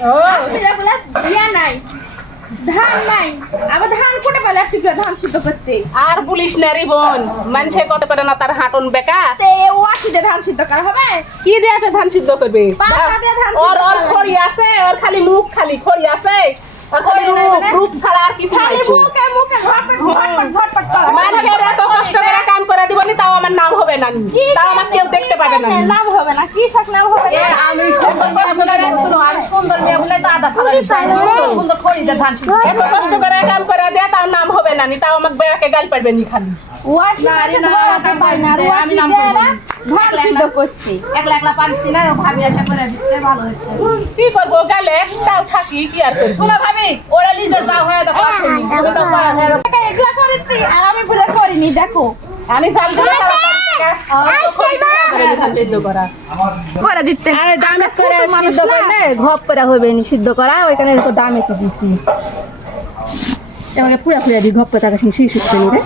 বাপিরা বলে বিয়া নাই ধান নাই আবার ধান কোটে পেলে একটু ধান সিদ্ধ করতে আর পুলিশ নারী বোন মানুষে কত পারে না তার হাঁটন বেকা তে ওয়াশিতে ধান সিদ্ধ করা হবে কি দিয়াতে ধান সিদ্ধ করবে পাতা দিয়ে ধান ওর সিদ্ধ ওর করা খড়ি আছে ওর খালি মুখ খালি খড়ি আছে আর খালি রূপ ছাড়া আর কিছু নাই খালি মুখে মুখে ঝটপট করা মানুষের এত কষ্ট করে কাম করে দিবনি তাও আমার নাম হবে না তাও আমার কেউ দেখতে পাবে না নাম হবে না কি শাক নাম হবে আমি সুন্দর মেয়ে বলে আমি সুন্দর মেয়ে বলে তো আদা খাওয়া সুন্দর খড়ি দিয়ে ধান সিদ্ধ এত কষ্ট করে কাম করে দেয়া তাও নাম হবে না তাও আমাকে বেড়াকে গাল পারবে নি খালি ওয়াশিতে ধরাতে পাই না আমি নাম ধান সিদ্ধ করছি একলা একলা পারছি না ভাবি আশা করে দিতে ভালো হচ্ছে কি করবো গেলে তাও থাকি কি আর করবো শোনা ভাবি ওরা লিজে যাও হয়ে দাও তুমি তো পার হয়ে দাও এগুলা করেছি আর আমি পুরো করিনি দেখো আমি চাল দিলে সিদ্ধ করা করে দিতে আরে দামে করে সিদ্ধ করলে ঘপ করে হবে নি সিদ্ধ করা ওইখানে দামে তো দিছি এবারে পুরা পুরা দি ঘপ করে তাকে শিশু শিশু করে